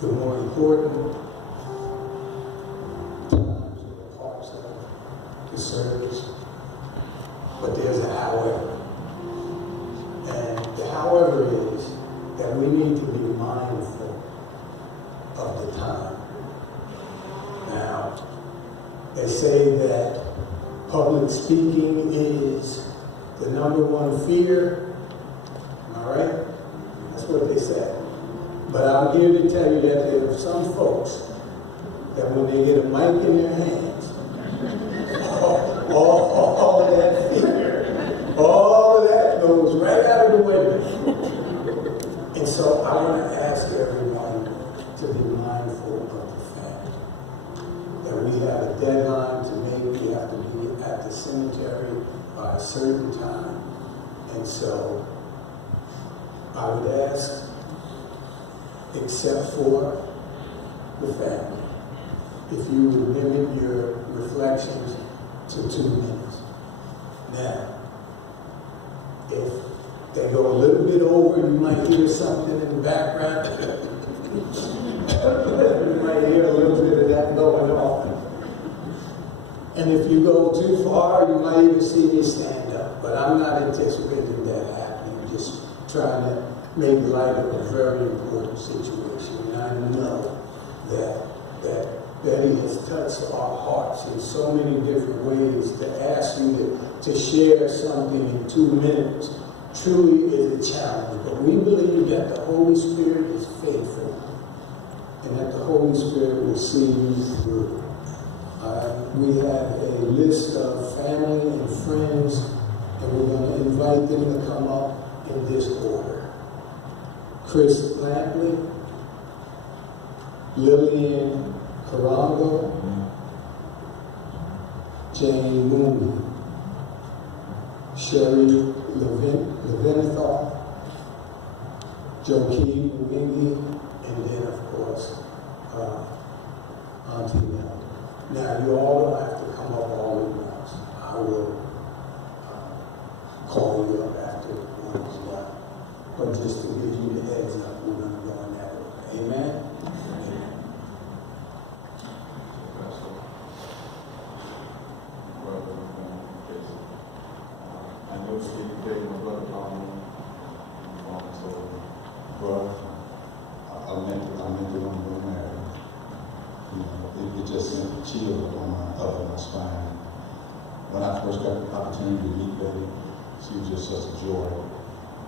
the more important times or parts of the service. But there's a however. And the however is that we need to be mindful of the time. Now, they say that public speaking is the number one fear. Am I right? That's what they say. But I'm here to tell you that there are some folks that when they get a mic in their hands, all of that fear, all of that goes right out of the window. And so I want to ask everyone to be mindful of the fact that we have a deadline to make. We have to be at the cemetery by a certain time. And so I would ask, except for the family, if you would limit your reflections to 2 minutes. Now, if they go a little bit over, you might hear something in the background. You might hear a little bit of that going on. And if you go too far, you might even see me stand up. But I'm not anticipating that happening. I'm just trying to make light of a very important situation. And I know that Betty has touched our hearts in so many different ways. To ask you to share something in 2 minutes truly is a challenge. But we believe that the Holy Spirit is faithful and that the Holy Spirit will see you through. We have a list of family and friends, and we're going to invite them to come up in this order. Chris Lampley, Lillian Carango, Jane Mooney, Sherry Leventhal, Joaquin Wingy, and then, of course, Auntie Mel. Now, you all don't have to come up all at once. I will call you up after one is done. But just to give you the heads up, we're going to go in that way. Amen? Amen. I know Steve gave my brother called me. So, brother, I meant to when we were married. You know, it just sent a chill up my spine. When I first got the opportunity to meet Betty, she was just such a joy.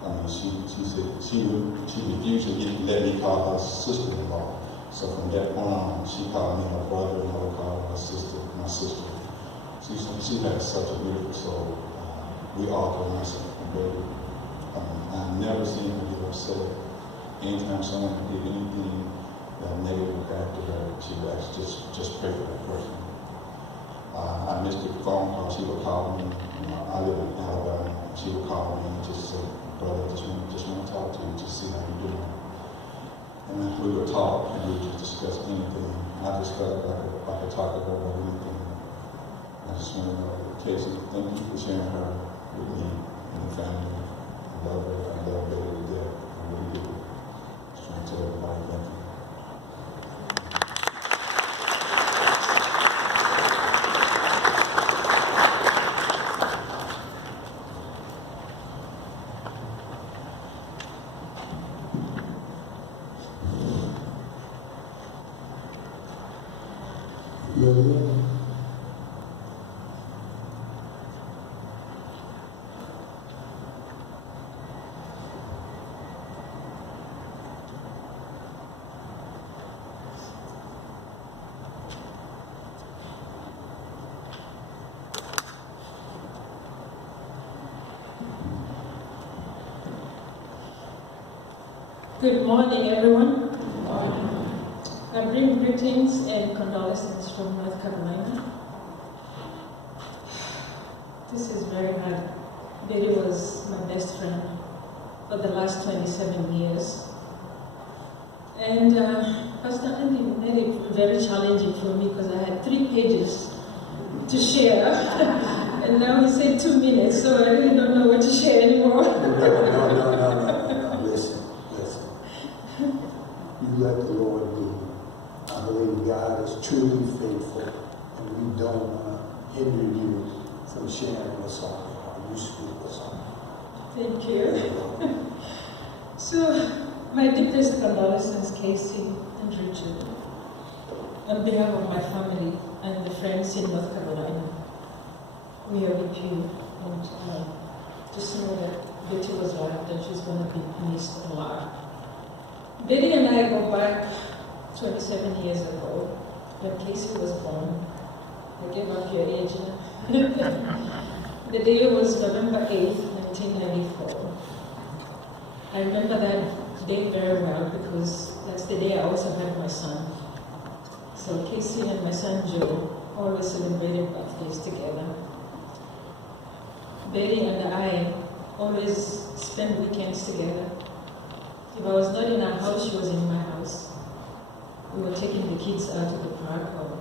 I mean, she said she refused to let me call her sister-in-law. So from that point on, she called me her brother, and I would call her my sister. She had such a beautiful soul. We all go myself from Betty. I've never seen her get upset. Anytime someone did anything negative after her, she would actually just pray for that person. I missed the phone call. She would call me. I live in Alabama. She would call me and just say, "Brother, just want to talk to you, just see how you're doing." And then we would talk and we would just discuss anything. I just felt like I could talk to her about anything. I just want to know, Casey, thank you for sharing her with me and the family. I love her. I love her to death. I really do. Just want to tell everybody thank you. Good morning, everyone. Good morning. I bring greetings and condolences from North Carolina. This is very hard. Betty was my best friend for the last 27 years. And Pastor Andy made it very challenging for me because I had 3 pages to share. And now he said 2 minutes, so I really don't know what to share anymore. No. Listen. You let the Lord lead. I believe God is truly faithful, and we don't want to hinder you from sharing what's on your heart. You speak what's on your heart. Thank you. So, my deepest condolences, Casey and Richard, on behalf of my family and the friends in North Carolina. We are with you, and just know that Betty was right, and she's going to be missed a lot. Betty and I go back 27 years ago, when Casey was born. I gave up your age now. The day was November 8th, 1994. I remember that day very well because that's the day I also had my son. So Casey and my son Joe always celebrated birthdays together. Betty and I always spent weekends together. If I was not in our house, she was in my house. We were taking the kids out to the park or,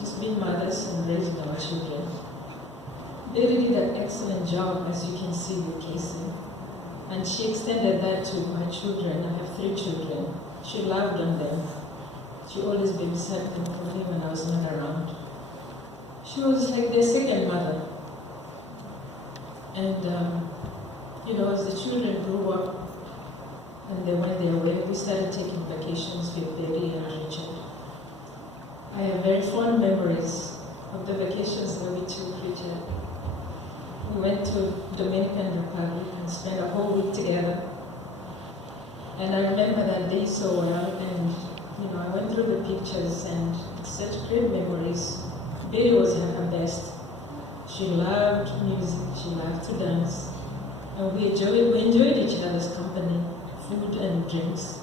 just being mothers and raising our children. Betty did an excellent job, as you can see with Casey. And she extended that to my children. I have 3 children. She loved on them. She always babysat them for me when I was not around. She was like their second mother. And, as the children grew up and they went their way, we started taking vacations with Betty and Richard. I have very fond memories of the vacations that we took Richard. We went to Dominican Republic and spent a whole week together. And I remember that day so well, and I went through the pictures and such great memories. Betty was at her best. She loved music, she loved to dance. And we enjoyed each other's company, food and drinks.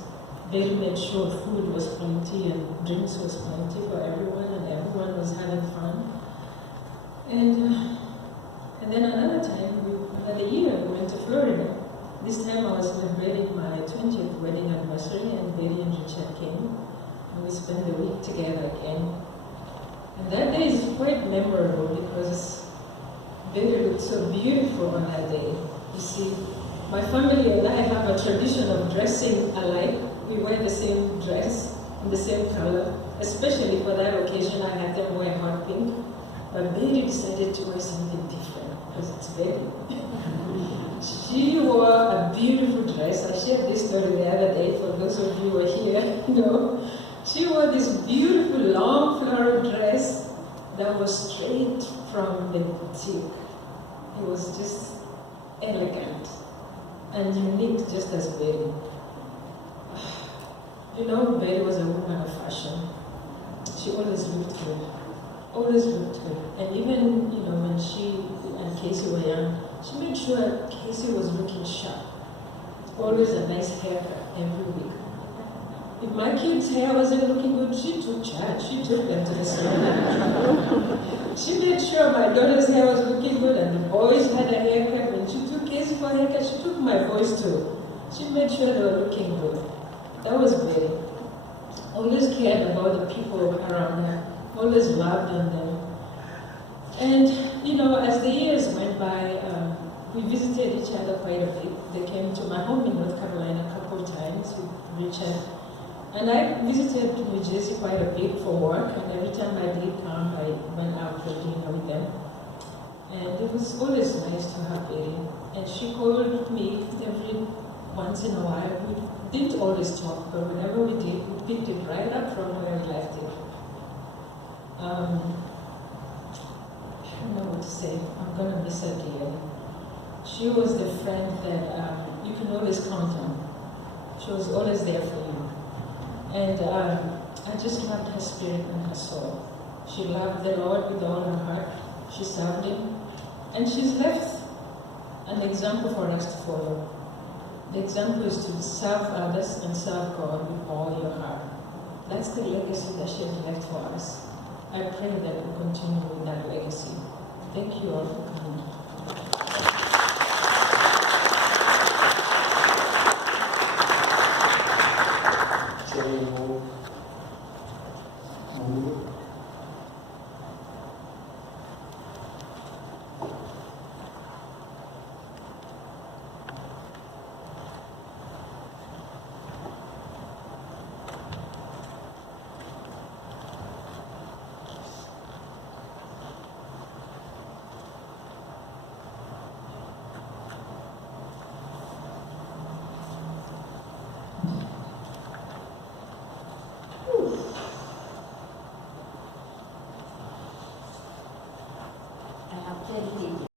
Betty made sure food was plenty and drinks was plenty for everyone, and everyone was having fun. And then another time, another year, we went to Florida. This time I was celebrating my 20th wedding anniversary, and Betty and Richard came, and we spent the week together again. And that day is quite memorable because Betty looked so beautiful on that day. You see, my family and I have a tradition of dressing alike. We wear the same dress, in the same color. Especially for that occasion, I had them wear hot pink. But Betty decided to wear something different, because it's Betty. She wore a beautiful dress. I shared this story the other day for those of you who are here. She wore this beautiful long floral dress that was straight from the boutique. It was just elegant and unique, just as Betty. Betty was a woman of fashion. She always looked good. Always looked good. And even, when she and Casey were young, she made sure Casey was looking sharp. Always a nice haircut every week. If my kids' hair wasn't looking good, she took charge. She took them to the salon. She made sure my daughter's hair was looking good and the boys had a haircut. When she took Casey for a haircut, she took my boys too. She made sure they were looking good. That was Betty. Always cared about the people around her. Always loved on them. And, as the years went by, we visited each other quite a bit. They came to my home in North Carolina a couple of times with Richard. And I visited New Jersey quite a bit for work, and every time I did come, I went out for dinner with them. And it was always nice to have Betty. And she called me every once in a while. We didn't always talk, but whenever we did, we picked it right up from where we left it. I don't know what to say. I'm going to miss her dearly. She was the friend that you can always count on. She was always there for you. And I just loved her spirit and her soul. She loved the Lord with all her heart. She served Him. And she's left an example for us to follow. The example is to serve others and serve God with all your heart. That's the legacy that she has left for us. I pray that we continue with that legacy. Thank you all for coming.